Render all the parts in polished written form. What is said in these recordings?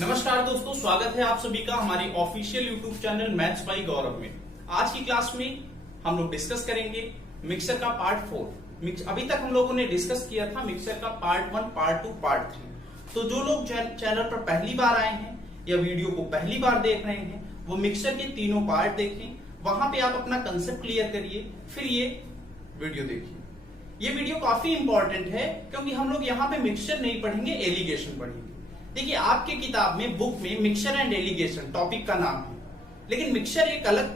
नमस्कार दोस्तों, स्वागत है आप सभी का हमारी official YouTube channel maths by Gaurav में। आज की क्लास में हम लोग डिस्कस करेंगे मिक्सर का पार्ट 4। अभी तक हम लोगों ने डिस्कस किया था मिक्सर का पार्ट 1, पार्ट 2, पार्ट 3। तो जो लोग चैनल पर पहली बार आए हैं या वीडियो को पहली बार देख रहे हैं वो मिक्सर के तीनों पार्ट देखें, वहां पे आप अपना कंसेप्ट क्लियर करिए, फिर ये वीडियो देखिए। ये वीडियो काफी इंपॉर्टेंट है क्योंकि हम लोग यहाँ पे मिक्सचर नहीं पढ़ेंगे, एलिगेशन पढ़ेंगे। देखिए आपके किताब में बुक में मिक्सचर एंड एलिगेशन टॉपिक का नाम है, लेकिन मिक्सचर एक अलग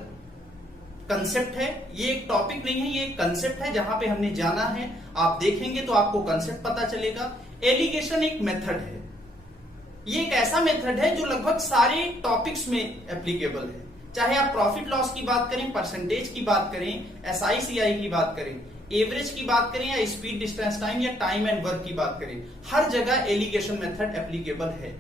कंसेप्ट है, ये एक टॉपिक नहीं है, ये एक कंसेप्ट है जहां पे हमने जाना है। आप देखेंगे तो आपको कंसेप्ट पता चलेगा। एलिगेशन एक मेथड है, ये एक ऐसा मेथड है जो लगभग सारे टॉपिक्स में एप्लीकेबल है। चाहे आप प्रॉफिट लॉस की बात करें, परसेंटेज की बात करें, SICI की बात करें, एवरेज की बात करें या स्पीड डिस्टेंस टाइम या टाइम एंड वर्क की बात करें, हर जगह एलिगेशन मेथड एप्लीकेबल है।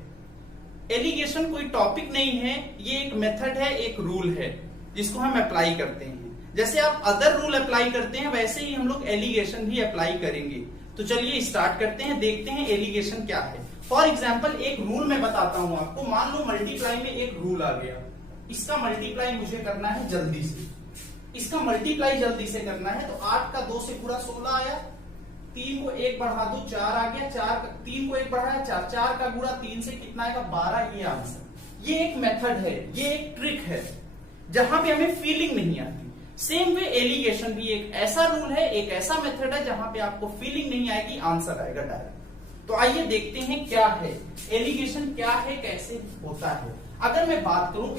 एलिगेशन कोई टॉपिक नहीं है, ये एक मेथड है, एक रूल है जिसको हम अप्लाई करते हैं। जैसे आप अदर रूल अप्लाई करते हैं वैसे ही हम लोग एलिगेशन भी अप्लाई करेंगे। तो चलिए स्टार्ट करते हैं, देखते हैं एलिगेशन क्या है। फॉर एग्जाम्पल एक रूल मैं बताता हूं आपको। मान लो मल्टीप्लाई में एक रूल आ गया, इसका मल्टीप्लाई मुझे करना है जल्दी से, इसका मल्टीप्लाई जल्दी से करना है। तो 8 का 2 से पूरा 16 आया, 3 को 1 बढ़ा दो 4 आ गया, 3 को 1 बढ़ाया 4, 4 का गुणा 3 से कितना आएगा 12, ये आंसर। ये एक मेथड है, ये एक ट्रिक है जहां पे हमें फीलिंग नहीं आती। सेम वे एलिगेशन भी एक ऐसा रूल है, एक ऐसा मेथड है जहां पे आपको फीलिंग नहीं आएगी, आंसर आएगा डायरेक्ट। तो आइए देखते हैं क्या है एलिगेशन, क्या है, कैसे होता है। अगर मैं बात करूं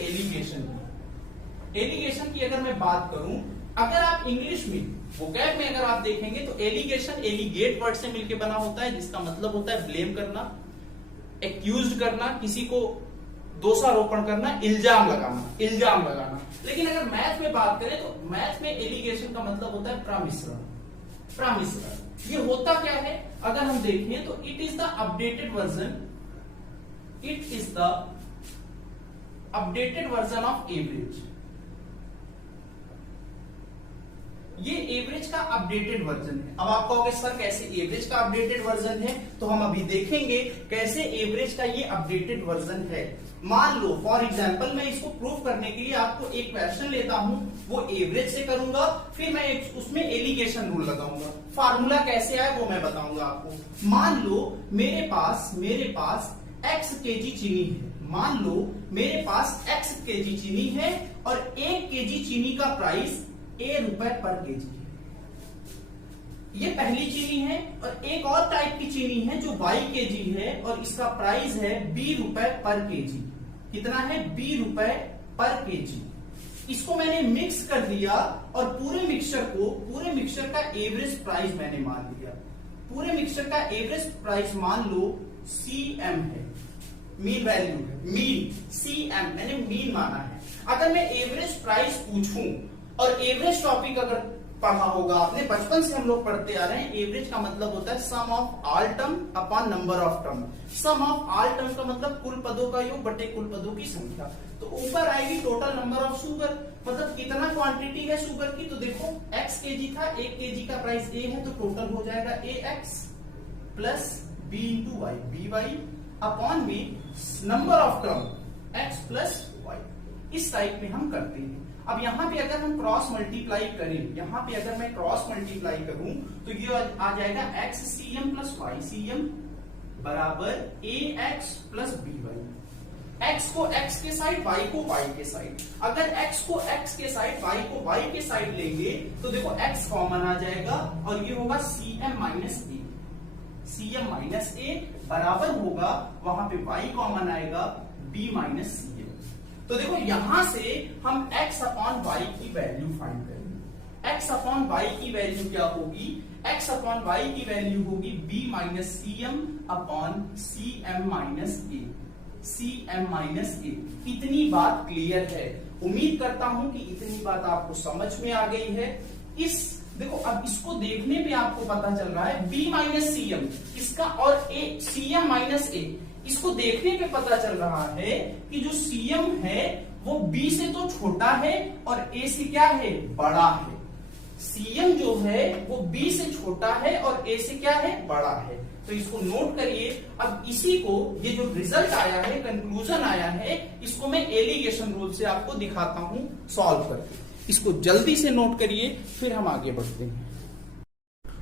एलिगेशन की अगर मैं बात करूं, अगर आप इंग्लिश में वोकैब में अगर आप देखेंगे तो एलिगेशन एलिगेट वर्ड से मिलकर बना होता है, जिसका मतलब होता है ब्लेम करना, एक्यूज करना, किसी को दोषारोपण करना, इल्जाम लगाना। लेकिन अगर मैथ में बात करें तो मैथ में एलिगेशन का मतलब होता है प्रामिश्रण। ये होता क्या है अगर हम देखें तो it is the updated version of average. ये एवरेज का अपडेटेड वर्जन है। अब आप कहोगे सर कैसे एवरेज का अपडेटेड वर्जन है, तो हम अभी देखेंगे कैसे एवरेज का ये अपडेटेड वर्जन है। मान लो फॉर एग्जांपल मैं इसको प्रूव करने के लिए आपको एक क्वेश्चन लेता हूं, वो एवरेज से करूंगा, फिर मैं उसमें एलिगेशन रूल लगाऊंगा। फार्मूला कैसे आए वो मैं बताऊंगा आपको। मान लो मेरे पास x केजी चीनी है, मान लो मेरे पास x केजी चीनी है और 1 केजी चीनी का प्राइस ₹A पर केजी है। ये पहली चीनी है। और एक और टाइप की चीनी है जो Y केजी है और इसका प्राइस है ₹B पर केजी। कितना है? ₹B पर केजी। इसको मैंने मिक्स कर दिया और पूरे मिक्सचर का एवरेज प्राइस मैंने मान लिया। पूरे मिक्सचर का एवरेज प्राइस मान लो CM है, मीन वैल्यू है, मीन CM मैंने मीन माना है। अगर मैं एवरेज प्राइस पूछूं, और एवरेज टॉपिक अगर पढ़ा होगा आपने, बचपन से हम लोग पढ़ते आ रहे हैं, एवरेज का मतलब होता है sum of all term upon number of term. Sum of all term का मतलब कुल पदों का योग बटे कुल पदों की संख्या। तो ऊपर आएगी टोटल नंबर ऑफ शुगर, मतलब कितना क्वांटिटी है शुगर की। तो देखो x केजी था, 1 केजी का प्राइस A है, तो टोटल हो जाएगा AX plus B into y, BY upon B number of term x plus Y। इस टाइप में हम करते हैं। अब यहाँ पे अगर हम क्रॉस मल्टीप्लाई करें, यहाँ पे अगर मैं क्रॉस मल्टीप्लाई करूं तो ये आ जाएगा XCM प्लस YCM बराबर AX प्लस BY। X को X के साइड, Y को Y के साइड। अगर X को X के साइड, Y को Y के साइड लेंगे तो देखो X कॉमन आ जाएगा और ये होगा CM minus A। CM minus A बराबर होगा, वहां पे Y कॉमन आएगा, B माइनस CM। तो देखो यहां से हम x अपॉन y की वैल्यू फाइंड करेंगे। x अपॉन y की वैल्यू क्या होगी? x अपॉन y की वैल्यू होगी b minus CM upon CM minus A। CM minus A। इतनी बात क्लियर है। उम्मीद करता हूं कि इतनी बात आपको समझ में आ गई है। देखो अब इसको देखने पे आपको पता चल रहा है b माइनस CM इसका और CM माइनस A, इसको देखने पे पता चल रहा है कि जो CM है वो B से तो छोटा है और A से क्या है? बड़ा है। CM जो है वो B से छोटा है और A से क्या है? बड़ा है। तो इसको नोट करिए। अब इसी को, ये जो रिजल्ट आया है, कंक्लूजन आया है, इसको मैं एलिगेशन रूल से आपको दिखाता हूं सॉल्व करके। इसको जल्दी से नोट करिए, फिर हम आगे बढ़ते हैं।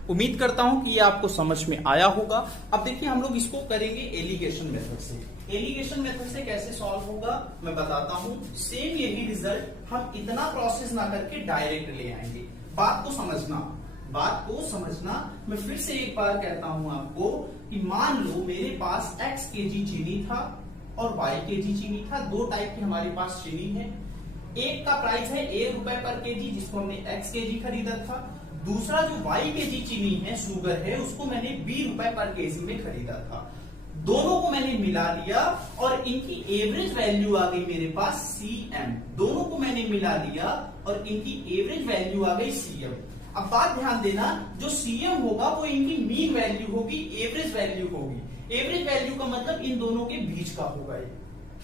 उम्मीद करता हूं कि ये आपको समझ में आया होगा। अब देखिए हम लोग इसको करेंगे एलिगेशन मेथड से। एलिगेशन मेथड से कैसे सॉल्व होगा मैं बताता हूं। सेम यही रिजल्ट हम इतना प्रोसेस ना करके डायरेक्ट ले आएंगे। बात को समझना। मैं फिर से एक बार कहता हूं आपको कि मान लो मेरे पास x kg चीनी था और y kg चीनी था। दो टाइप की हमारे पास चीनी है। एक का प्राइस है ₹1 पर केजी, जिसको हमने x kg खरीदा था। दूसरा जो y kg चीनी है, शुगर है, उसको मैंने ₹20 पर केजी में खरीदा था। दोनों को मैंने मिला लिया और इनकी एवरेज वैल्यू आ गई मेरे पास CM। दोनों को मैंने मिला लिया और इनकी एवरेज वैल्यू आ गई CM। अब बात ध्यान देना, जो CM होगा वो इनकी मीन वैल्यू होगी, एवरेज वैल्यू होगी। एवरेज वैल्यू का मतलब इन दोनों के बीच का होगा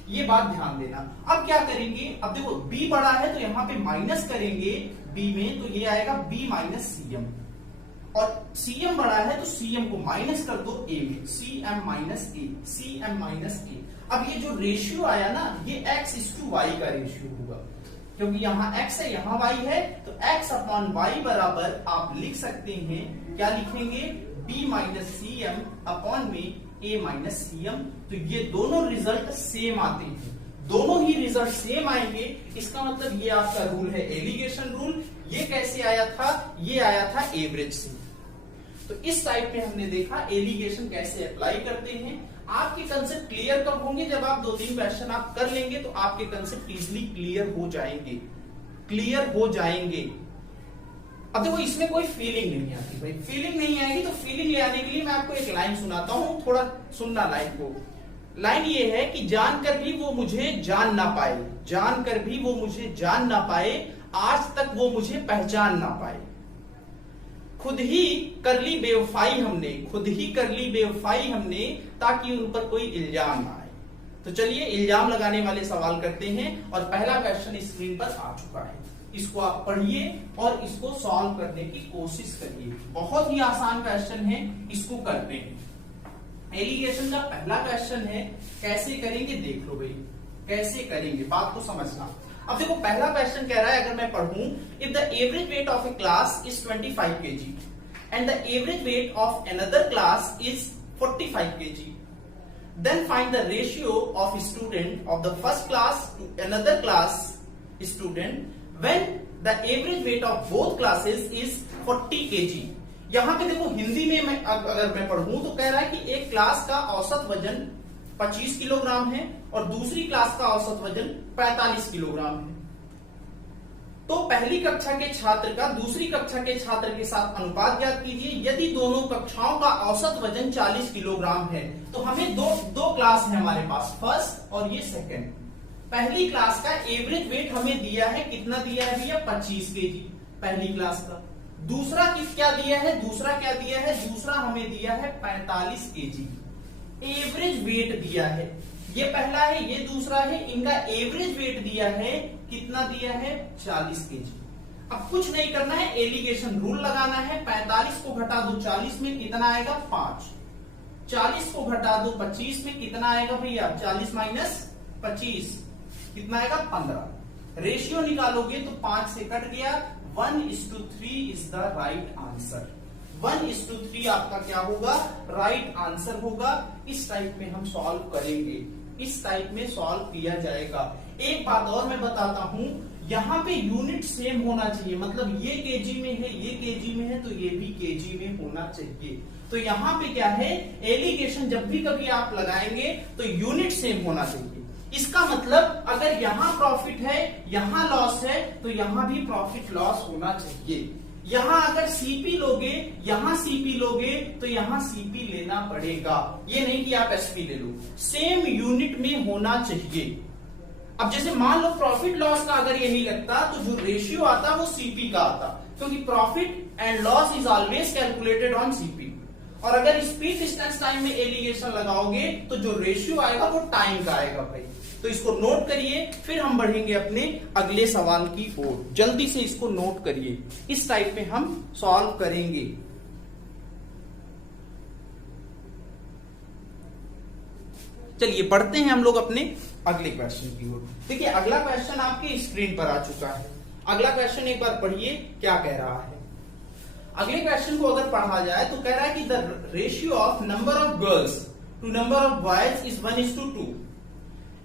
ये बात ध्यान देना। अब क्या करेंगे, अब देखो B बड़ा है तो यहां पे माइनस करेंगे B में, तो ये आएगा B माइनस CM। और CM बड़ा है तो CM को माइनस कर दो A में, CM माइनस A। अब ये जो रेशियो आया ना, ये x:y का रेशियो होगा, क्योंकि यहाँ x है यहाँ y है, तो x/y बराबर आप लिख सकते हैं, क्या लिखेंगे, B माइनस CM अपॉन में A माइनस CM। तो ये दोनों रिजल्ट सेम आते हैं, दोनों ही रिजल्ट सेम आएंगे। इसका मतलब ये आपका रूल है एलिगेशन रूल। ये कैसे आया था, ये आया था एवरेज से। तो इस टाइप में हमने देखा एलिगेशन कैसे अप्लाई करते हैं। आपके कंसेप्ट क्लियर कब होंगे, जब आप 2-3 क्वेश्चन आप कर लेंगे तो आपके कंसेप्ट इजीली क्लियर हो जाएंगे। अब देखो इसमें कोई फीलिंग नहीं आती भाई, फीलिंग नहीं आएगी तो फीलिंग ले आने के लिए मैं आपको एक लाइन सुनाता हूं, थोड़ा सुनना लाइन को। लाइन ये है कि जानकर भी वो मुझे जान ना पाए, आज तक वो मुझे पहचान ना पाए। खुद ही कर ली बेवफाई हमने ताकि उन पर कोई इल्जाम ना आए। तो चलिए इल्जाम लगाने वाले सवाल करते हैं और पहला क्वेश्चन स्क्रीन पर आ चुका है। इसको आप पढ़िए और इसको सॉल्व करने की कोशिश करिए। बहुत ही आसान क्वेश्चन है, इसको करते हैं। एलिगेशन का पहला क्वेश्चन है, कैसे करेंगे देख लो भाई, कैसे करेंगे, बात को समझना। अब देखो पहला क्वेश्चन कह रहा है, अगर मैं पढ़ूं, if the average weight of A class is 25 kg and the average weight of another class is 45 kg, then find the ratio of student of the first class to another class student when the average weight of both classes is 40 kg। यहां पे देखो हिंदी में अगर मैं पढ़ूं तो कह रहा है कि एक क्लास का औसत वजन 25 किलोग्राम है और दूसरी क्लास का औसत वजन 45 किलोग्राम है। तो पहली कक्षा के छात्र का दूसरी कक्षा के छात्र के साथ अनुपात ज्ञात कीजिए। यदि दोनों कक्षाओं का औसत वजन 40 किलोग्राम है तो हमें दो क्लास है हमारे पास, फर्स्ट और ये सेकंड। पहली क्लास का एवरेज वेट हमें दिया है, कितना दिया है भैया, 25 kg पहली क्लास का। दूसरा क्या दिया है, दूसरा हमें दिया है 45 kg एवरेज वेट दिया है। ये पहला है, ये दूसरा है, इनका एवरेज वेट दिया है, कितना दिया है, 40 kg। अब कुछ नहीं करना है, एलिगेशन रूल लगाना है। 45 को घटा दो 40 में, कितना आएगा, 5। 40 को घटा दो 25 में, कितना आएगा भैया, 40 माइनस 25 कितना आएगा, 15। रेशियो निकालोगे तो 5 से कट गया, 1:3 इज द राइट आंसर। 1:3 आपका क्या होगा, राइट आंसर होगा। इस टाइप में हम सॉल्व करेंगे, इस टाइप में सॉल्व किया जाएगा। एक बात और मैं बताता हूं, यहाँ पे यूनिट सेम होना चाहिए, मतलब ये केजी में है, ये केजी में है, तो ये भी केजी में होना चाहिए। तो यहाँ पे क्या है, एलिगेशन जब भी कभी आप लगाएंगे तो यूनिट सेम होना चाहिए। इसका मतलब अगर यहाँ प्रॉफिट है, यहाँ लॉस है, तो यहाँ भी प्रॉफिट लॉस होना चाहिए। यहाँ अगर सीपी लोगे, यहाँ सीपी लोगे, तो यहाँ सीपी लेना पड़ेगा। ये नहीं कि आप एसपी ले लो, सेम यूनिट में होना चाहिए। अब जैसे मान लो प्रॉफिट लॉस का अगर यही लगता तो जो रेशियो आता वो सीपी का आता, क्योंकि profit and loss is always calculated on CP. और अगर स्पीड डिस्टेंस टाइम में एलिगेशन लगाओगे तो जो रेशियो आएगा वो टाइम का आएगा भाई। तो इसको नोट करिए, फिर हम बढ़ेंगे अपने अगले सवाल की ओर। जल्दी से इसको नोट करिए, इस टाइप में हम सॉल्व करेंगे। चलिए पढ़ते हैं हम लोग अपने अगले क्वेश्चन की ओर। देखिए अगला क्वेश्चन आपकी स्क्रीन पर आ चुका है। अगला क्वेश्चन एक बार पढ़िए क्या कह रहा है। अगले क्वेश्चन को अगर पढ़ा जाए तो कह रहा है कि the ratio of number of girls to number of boys is 1:2.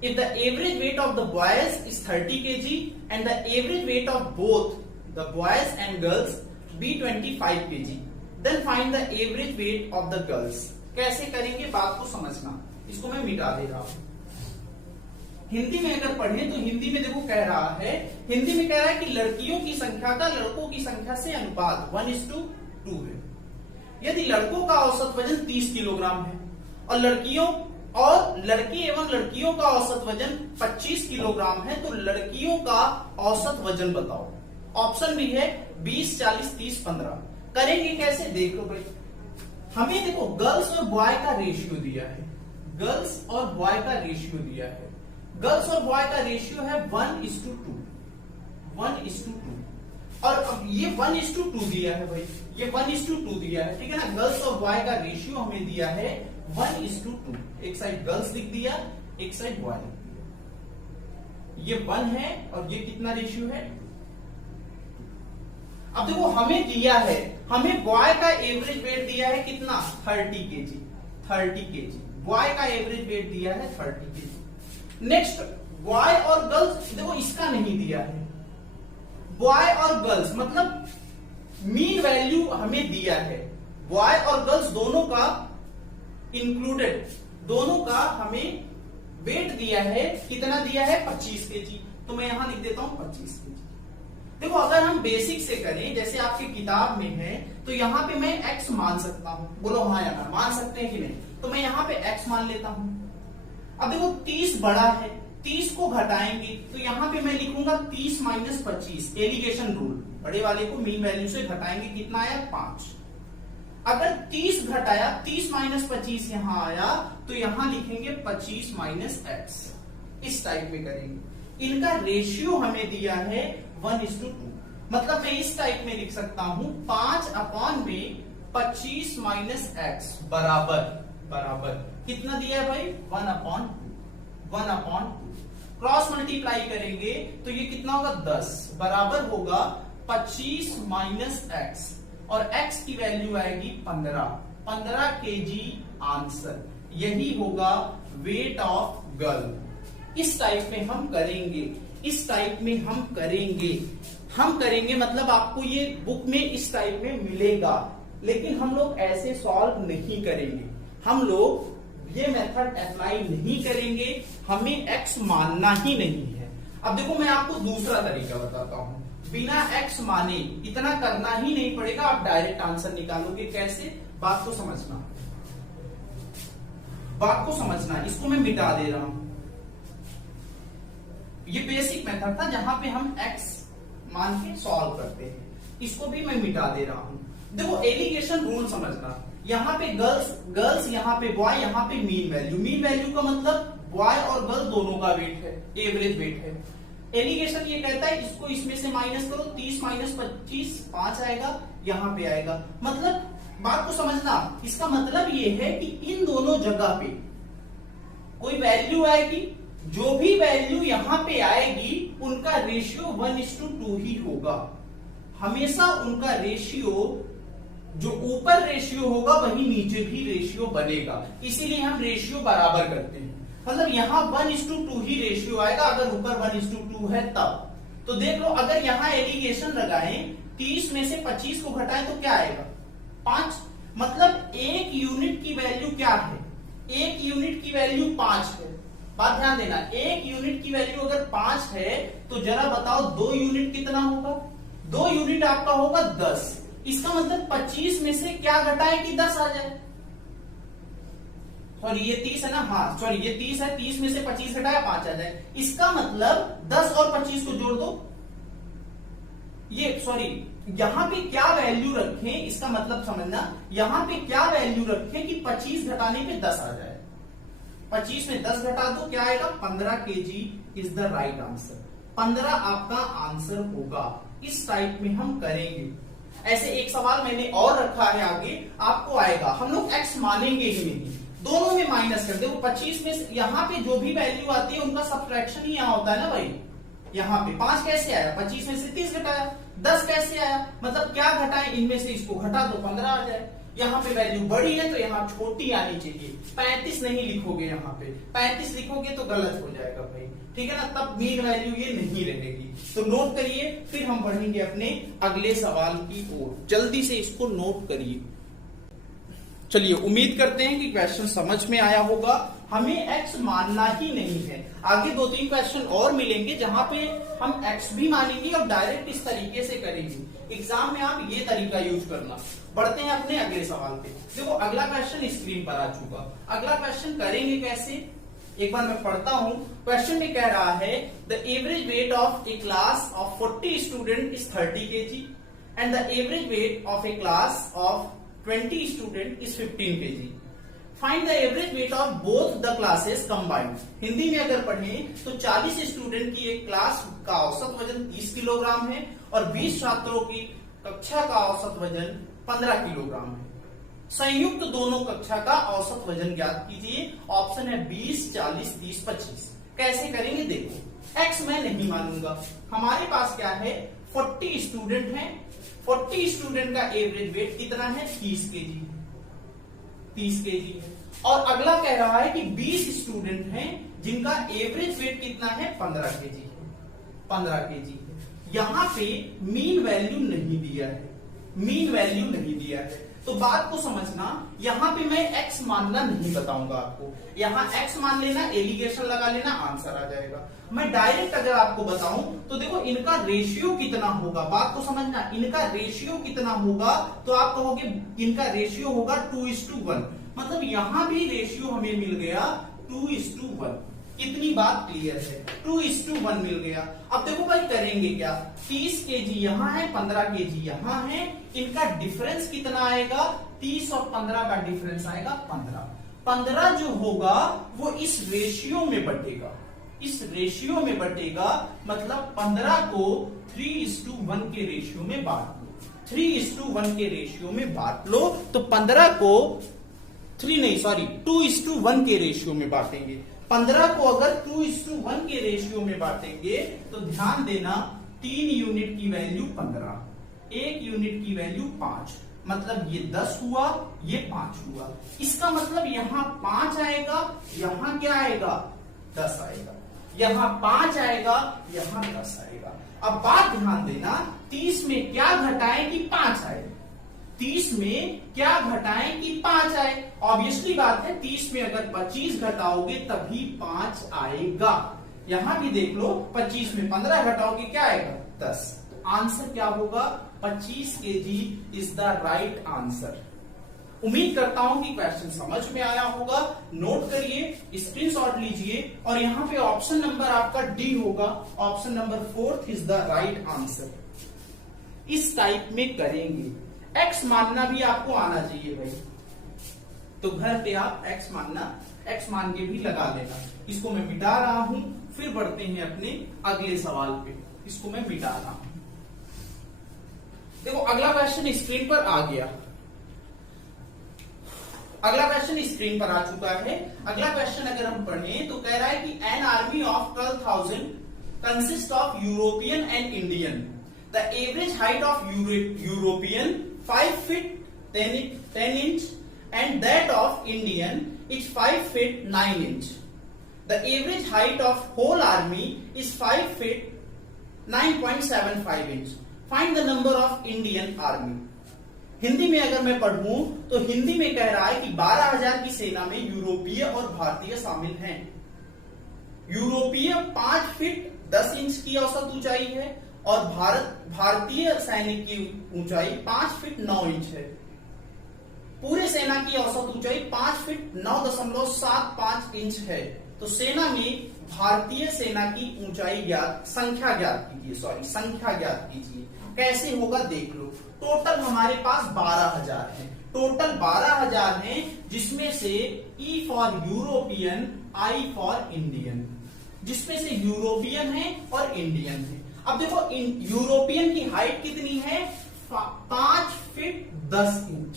If the average weight of the boys is 30 kg and the average weight of both the boys and girls be 25 kg, then find the average weight of the girls. कैसे करेंगे बात को समझना, इसको मैं मिटा दे रहा हूं। हिंदी में अगर पढ़ें तो हिंदी में देखो कह रहा है, हिंदी में कह रहा है कि लड़कियों की संख्या का लड़कों की संख्या से अनुपात 1:2 है। यदि लड़कों का औसत वजन 30 किलोग्राम है और लड़के एवं लड़कियों का औसत वजन 25 किलोग्राम है, तो लड़कियों का औसत वजन बताओ। ऑप्शन भी है 20, 40, 30, 15। करेंगे कैसे देख लो भाई। हमें देखो गर्ल्स और बॉय का रेशियो दिया है, गर्ल्स और बॉय का रेशियो दिया है। गर्ल्स और बॉय का रेशियो है 1:2, 1:2। और अब ये 1:2 दिया है भाई, ये 1:2 दिया है, ठीक है ना। गर्ल्स और बॉय का रेशियो हमें दिया है 1:2। एक साइड गर्ल्स लिख दिया, एक साइड बॉय लिख दिया। ये 1 है और ये कितना रेशियो है। अब देखो हमें दिया है, हमें बॉय का एवरेज वेट दिया है कितना 30 केजी, 30 केजी। बॉय का एवरेज वेट दिया है 30 केजी। नेक्स्ट बॉय और गर्ल्स, देखो इसका नहीं दिया है। बॉय और गर्ल्स मतलब मीन वैल्यू हमें दिया है, बॉय और गर्ल्स दोनों का इंक्लूडेड, दोनों का हमें वेट दिया है। कितना दिया है 25 केजी, तो मैं यहां लिख देता हूं 25 केजी। देखो अगर हम बेसिक से करें, जैसे आपकी किताब में है, तो यहां पे मैं x मान सकता हूं। बोलो हाँ या ना, मान सकते हैं कि नहीं। तो मैं यहां पे x मान लेता हूं। अब देखो 30 बड़ा है, 30 को घटाएंगे तो यहां पे मैं लिखूंगा 30 - 25, एलिगेशन रूल। बड़े वाले को मीन वैल्यू से घटाएंगे, कितना आया 5। अगर 30 घटाया, 30 - 25 यहां आया, तो यहां लिखेंगे 25 - x। इस टाइप में करेंगे। इनका रेशियो हमें दिया है 1:2। मतलब मैं इस टाइप में लिख सकता हूं 5 में 25 - x बराबर कितना दिया है भाई 1/2। क्रॉस मल्टीप्लाई करेंगे तो ये कितना होगा 10 बराबर होगा 25 - x और x की वैल्यू आएगी 15 केजी आंसर। यही होगा वेट ऑफ गर्ल। इस टाइप में हम करेंगे, इस टाइप में हम करेंगे मतलब आपको ये बुक में इस टाइप में मिलेगा, लेकिन हम लोग ऐसे सॉल्व नहीं करेंगे। हम लोग ये मेथड अप्लाई नहीं करेंगे, हमें x मानना ही नहीं है। अब देखो मैं आपको दूसरा तरीका बताता हूं, बिना x माने इतना करना ही नहीं पड़ेगा, आप डायरेक्ट आंसर निकालोगे। कैसे, बात को समझना। इसको मैं मिटा दे रहा हूं। ये बेसिक मेथड था जहां पे हम x मान के सॉल्व करते हैं, इसको भी मैं मिटा दे रहा हूं। देखो एलिगेशन रूल समझना, यहां पे गर्ल्स यहां पे बॉय, यहां पे मीन वैल्यू का मतलब बॉय और गर्ल दोनों का वेट है, एवरेज वेट है। एलिगेशन ये कहता है इसको इसमें से माइनस करो, 30 - 25 5 आएगा, यहां पे आएगा। मतलब बात को समझना, इसका मतलब ये है कि इन दोनों जगह पे कोई वैल्यू आएगी, जो भी वैल्यू यहां पे आएगी उनका रेशियो 1:2 ही होगा। हमेशा उनका रेशियो, जो ऊपर रेशियो होगा वही नीचे भी रेशियो बनेगा, इसीलिए हम रेशियो बराबर करते हैं। मतलब यहां 1:2 ही रेशियो आएगा अगर ऊपर 1:2 है तब। तो देख लो अगर यहां एलिगेशन लगाएं, 30 में से 25 को घटाएं तो क्या आएगा 5। मतलब एक यूनिट की वैल्यू क्या है, एक यूनिट की वैल्यू 5 है। बात ध्यान देना, एक यूनिट की वैल्यू अगर 5 है तो जरा बताओ 2 यूनिट कितना होगा। 2 यूनिट आपका होगा 10। इसका मतलब 25 में से क्या घटाए कि 10 आ जाए। सॉरी ये 30 है ना, हाँ सॉरी ये 30 है, 30 में से 25 घटाया 5 आ जाए। इसका मतलब 10 और 25 को जोड़ दो। ये सॉरी यहां पे क्या वैल्यू रखें, इसका मतलब समझना, यहां पे क्या वैल्यू रखें कि 25 घटाने पे 10 आ जाए। 25 में 10 घटा दो, क्या आएगा 15 KG is the right answer. 15 आपका आंसर होगा। इस टाइप में हम करेंगे। ऐसे एक सवाल मैंने और रखा है आगे, आपको आएगा। हम लोग x मानेंगे ही नहीं, दोनों में माइनस कर दे। वो 25 में से यहाँ पे जो भी वैल्यू आती है उनका सब्ट्रैक्शन ही यहाँ होता है ना भाई। यहाँ पे 5 कैसे आया, 25 में से 30 घटाया, 10 कैसे आया, मतलब क्या घटाए, इनमें से इसको घटा दो 15 आ जाए। यहाँ पे वैल्यू बड़ी है तो यहाँ छोटी आनी चाहिए। 35 नहीं लिखोगे, यहाँ पे 35 लिखोगे तो गलत हो जाएगा भाई, ठीक है ना, तब मीन वैल्यू ये नहीं रहेगी। तो नोट करिए, फिर हम बढ़ेंगे अपने अगले सवाल की ओर। जल्दी से इसको नोट करिए। चलिए, उम्मीद करते हैं कि क्वेश्चन समझ में आया होगा। हमें x मानना ही नहीं है, आगे 2-3 क्वेश्चन और मिलेंगे जहां पे हम x भी मानेंगे और डायरेक्ट इस तरीके से करेंगे। एग्जाम में आप ये तरीका यूज करना। बढ़ते हैं अपने अगले सवाल पे। देखो, अगला क्वेश्चन स्क्रीन पर आ चुका। अगला क्वेश्चन करेंगे कैसे, एक बार मैं पढ़ता हूं। क्वेश्चन में कह रहा है the average weight of A class of 40 student is 30 kg and the average weight of A class of 20 student is 15 kg। Find the average weight of both the classes combined. Hindi में अगर पढ़ें तो 40 student की एक class का औसत वजन 30 kilogram है और 20 छात्रों की कक्षा का औसत वजन 15 किलोग्राम है। संयुक्त दोनों कक्षा का औसत वजन ज्ञात कीजिए। ऑप्शन है 20, 40, 30, 25। कैसे करेंगे देखो, एक्स मैं नहीं मानूंगा, हमारे पास क्या है 40 स्टूडेंट हैं। 40 स्टूडेंट का एवरेज वेट कितना है 30 kg, 30 kg है। और अगला कह रहा है कि 20 स्टूडेंट हैं जिनका एवरेज वेट कितना है 15 kg है, 15 kg है। यहां पे मीन वैल्यू नहीं दिया है, मीन वैल्यू नहीं दिया है, तो बात को समझना। यहां पे मैं x मानना नहीं बताऊंगा आपको, यहां x मान लेना, एलिगेशन लगा लेना, आंसर आ जाएगा। मैं डायरेक्ट अगर आपको बताऊं तो देखो इनका रेशियो कितना होगा, बात को समझना, इनका रेशियो कितना होगा, तो आप कहोगे इनका रेशियो होगा 2:1। मतलब यहां भी रेशियो हमें मिल गया 2:1। कितनी बात क्लियर है, 2:1 मिल गया। अब देखो भाई करेंगे क्या, 30 kg यहां है, 15 kg यहां है, इनका डिफरेंस कितना आएगा, 30 और 15 का डिफरेंस आएगा 15। 15 जो होगा वो इस रेशियो में बटेगा, इस रेशियो में बटेगा, मतलब 15 को 3:1 के रेशियो में बांट लो, 3:1 के रेशियो में बांट लो। तो 15 को 2:1 के रेशियो में बांटेंगे। 15 को अगर 2:1 के रेशियो में बांटेंगे तो ध्यान देना 3 यूनिट की वैल्यू 15, 1 यूनिट की वैल्यू 5, मतलब ये 10 हुआ, ये 5 हुआ। इसका मतलब यहां 5 आएगा, यहां क्या आएगा 10 आएगा, यहां 5 आएगा, यहां 10 आएगा। अब बात ध्यान देना, 30 में क्या घटाएं कि 5 आए, 30 में क्या घटाएं कि 5 आए। ऑब्वियसली बात है 30 में अगर 25 घटाओगे तभी 5 आएगा। यहां भी देख लो 25 में 15 घटाओगे क्या आएगा 10। तो आंसर क्या होगा 25 kg is the right answer. उम्मीद करता हूं कि क्वेश्चन समझ में आया होगा। नोट करिए, स्क्रीनशॉट लीजिए और यहां पे ऑप्शन नंबर आपका डी होगा, option number 4 is the right answer. इस टाइप में करेंगे। x मानना भी आपको आना चाहिए भाई, तो घर पे आप x मानना, x मान के भी लगा लेना। इसको मैं मिटा रहा हूं, फिर बढ़ते हैं अपने अगले सवाल पे। इसको मैं मिटा रहा हूं। देखो अगला क्वेश्चन स्क्रीन पर आ गया, अगला क्वेश्चन स्क्रीन पर आ चुका है। अगला क्वेश्चन अगर हम पढ़ें तो कह रहा है कि an army of 12,000 consist of European and Indian. The average height of European 5 feet 10 inch and that of Indian is 5 feet 9 inch. The average height of whole army is 5 feet 9.75 inch. Find the number of Indian army. Hindi में अगर मैं पढ़ूं तो हिंदी में कह रहा है कि 12,000 की सेना में यूरोपीय और भारतीय शामिल हैं। यूरोपीय 5 फीट 10 इंच की औसत ऊंचाई है और भारतीय सैनिक की ऊंचाई 5 फीट 9 इंच है। पूरे सेना की औसत ऊंचाई 5 फीट 9.75 इंच है। तो सेना में भारतीय सेना की ऊंचाई संख्या ज्ञात कीजिए। कैसे होगा देख लो। टोटल हमारे पास 12,000 है, टोटल 12,000 है, जिसमें से E for European, I for Indian, जिसमें से यूरोपियन है और इंडियन है। अब देखो यूरोपियन की हाइट कितनी है 5 फीट 10 इंच,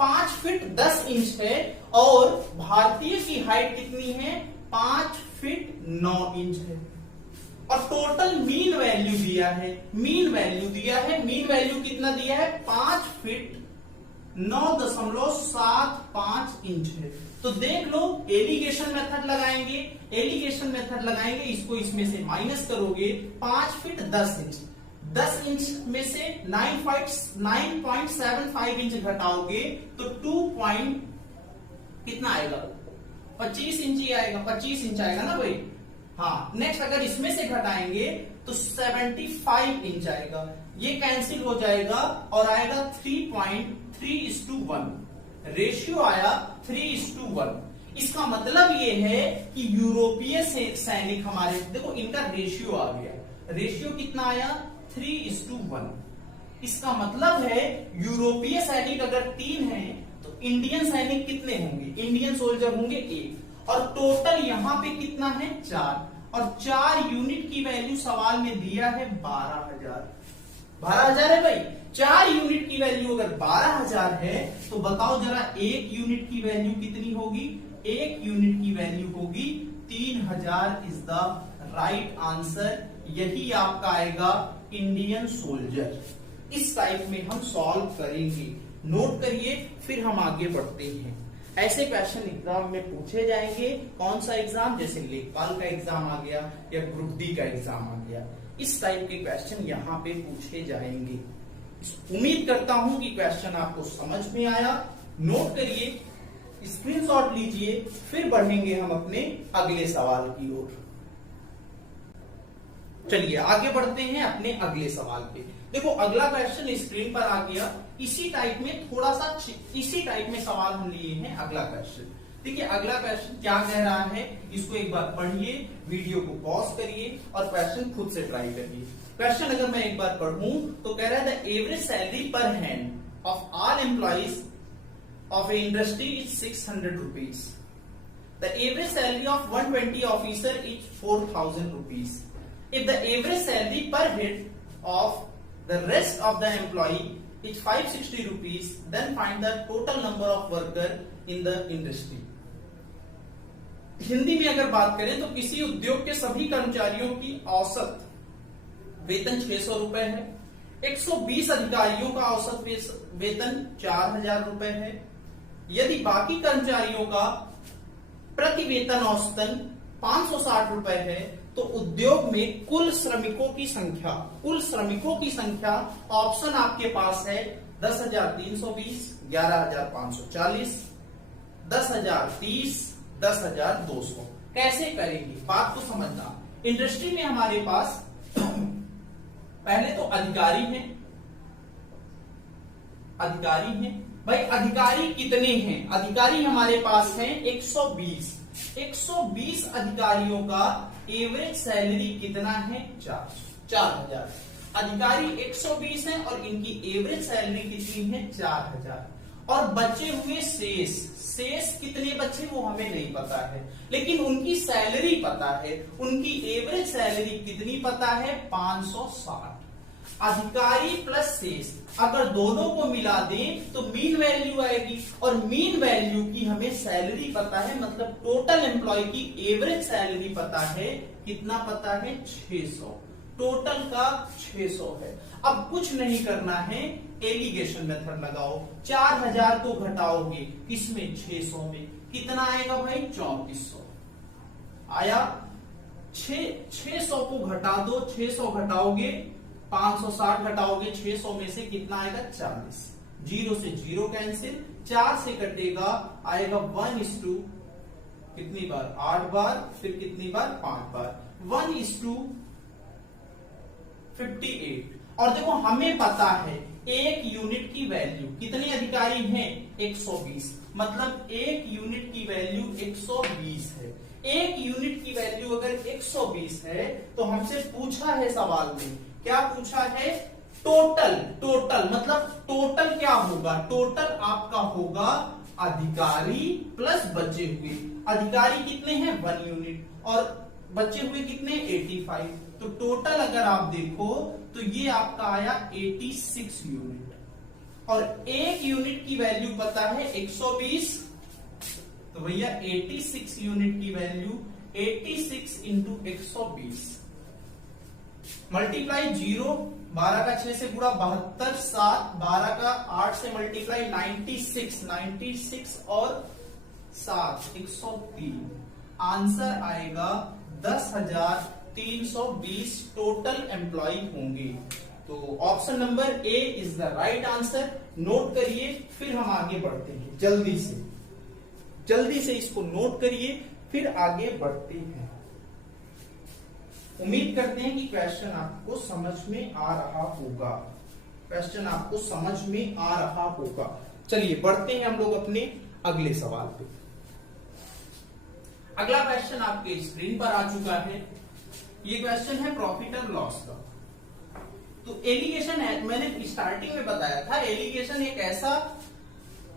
5 फीट 10 इंच है और भारतीय की हाइट कितनी है 5 फीट 9 इंच है। और टोटल मीन वैल्यू दिया है, मीन वैल्यू कितना दिया है 5 फीट 9.75 इंच है। तो देख लो एलिगेशन मेथड लगाएंगे, इसको इसमें से माइनस करोगे 5 फीट 10 इंच, 10 इंच में से 9.75 इंच घटाओगे तो 2 कितना आएगा 25 इंच ही आएगा, 25 इंच आएगा ना भाई। हाँ, नेक्स्ट अगर इसमें से घटाएंगे तो 75 इंच आएगा, ये कैंसिल हो जाएगा और आएगा 3.3:1, रेशियो आया 3:1। इसका मतलब ये है कि यूरोपीय सैनिक हमारे, देखो इनका रेशियो आ गया, रेशियो कितना आया 3:1। इसका मतलब है यूरोपीय सैनिक अगर 3 हैं तो इंडियन सैनिक कितने होंगे, इंडियन सोल्जर होंगे 1, और टोटल यहां पे कितना है 4, और 4 यूनिट की वैल्यू सवाल में दिया है 12,000 है भाई। 4 यूनिट की वैल्यू अगर 12,000 है तो बताओ जरा 1 यूनिट की वैल्यू कितनी होगी, 1 यूनिट की वैल्यू होगी 3,000 इज द राइट आंसर। यही आपका आएगा इंडियन सोल्जर। इस टाइप में हम सॉल्व करेंगे, नोट करिए, फिर हम आगे बढ़ते हैं। ऐसे क्वेश्चन एग्जाम में पूछे जाएंगे। कौन सा एग्जाम, जैसे लेखपाल का एग्जाम आ गया या ग्रुप डी का एग्जाम आ गया, इस टाइप के क्वेश्चन यहाँ पे पूछे जाएंगे। उम्मीद करता हूं कि क्वेश्चन आपको समझ में आया। नोट करिए, स्क्रीनशॉट लीजिए, फिर बढ़ेंगे हम अपने अगले सवाल की ओर। चलिए आगे बढ़ते हैं अपने अगले सवाल पे। देखो अगला क्वेश्चन स्क्रीन पर आ गया, इसी टाइप में थोड़ा सा इसी टाइप में सवाल हम लिए हैं। अगला क्वेश्चन देखिए, अगला क्वेश्चन क्या कह रहा है, इसको एक बार पढ़िए, वीडियो को पॉज करिए और क्वेश्चन खुद से ट्राई करिए। क्वेश्चन अगर मैं एक बार पढ़ूं तो कह रहा है द एवरेज सैलरी पर hand of all employees of A industry is 600 rupees. The average salary of 120 officer is 4,000 rupees. If the average salary per head of the rest of the employee is 560 rupees, then find the total number of worker in the industry. Hindi में अगर बात करें तो किसी उद्योग के सभी कर्मचारियों की औसत वेतन 600 रुपए है, 120 अधिकारियों का औसत वेतन 4,000 रुपए है। यदि बाकी कर्मचारियों का प्रति वेतन औसतन 560 रुपए है तो उद्योग में कुल श्रमिकों की संख्या ऑप्शन आपके पास है 10,320, 11,540, 10,030, 10,200। कैसे करेंगे बात को समझना। इंडस्ट्री में हमारे पास पहले तो अधिकारी हैं भाई। अधिकारी कितने हैं, अधिकारी हमारे पास हैं 120 अधिकारियों का एवरेज सैलरी कितना है 4,000। अधिकारी 120 हैं और इनकी एवरेज सैलरी कितनी है 4,000। और बचे हुए शेष कितने बचे वो हमें नहीं पता है, लेकिन उनकी सैलरी पता है। उनकी एवरेज सैलरी कितनी पता है 560। अधिकारी प्लस शेष अगर दोनों को मिला दें तो मीन वैल्यू आएगी, और मीन वैल्यू की हमें सैलरी पता है, मतलब टोटल एम्प्लॉय की एवरेज सैलरी पता है। कितना पता है 600, टोटल का 600 है। अब कुछ नहीं करना है, एलिगेशन मेथड लगाओ। 4,000 को घटाओगे किसमें 600 में, कितना आएगा भाई 3400 आया। 600 को घटा दो, 600 घटाओगे 560 घटाओगे 600 में से कितना आएगा 40। 0 से 0 कैंसिल, 4 से कटेगा आएगा 1:, कितनी बार 8 बार, फिर कितनी बार 5 बार, 1:58। और देखो हमें पता है 1 यूनिट की वैल्यू, कितने अधिकारी हैं 120, मतलब 1 यूनिट की वैल्यू 120 है। 1 यूनिट की वैल्यू अगर 120 है तो हमसे पूछा है सवाल में, क्या पूछा है टोटल मतलब टोटल क्या होगा, टोटल आपका होगा अधिकारी प्लस बचे हुए। अधिकारी कितने हैं 1 यूनिट और बचे हुए कितने 85। तो टोटल अगर आप देखो तो ये आपका आया 86 यूनिट। और एक यूनिट की वैल्यू पता है 120, तो भैया 86 यूनिट की वैल्यू 86 इंटू 120 मल्टीप्लाई 0, 12 का 6 से गुणा 72, 7, 12 का 8 से मल्टीप्लाई 96 और 7 103। आंसर आएगा 10,320 टोटल एम्प्लॉय होंगे। तो option number A is the right answer. Note करिए, फिर हम आगे बढ़ते हैं। जल्दी से इसको नोट करिए, फिर आगे बढ़ते हैं। उम्मीद करते हैं कि क्वेश्चन आपको समझ में आ रहा होगा। चलिए बढ़ते हैं हम लोग अपने अगले सवाल पे। अगला क्वेश्चन आपके स्क्रीन पर आ चुका है। ये क्वेश्चन है प्रॉफिट और लॉस का। तो एलिगेशन है, मैंने स्टार्टिंग में बताया था, एलिगेशन एक ऐसा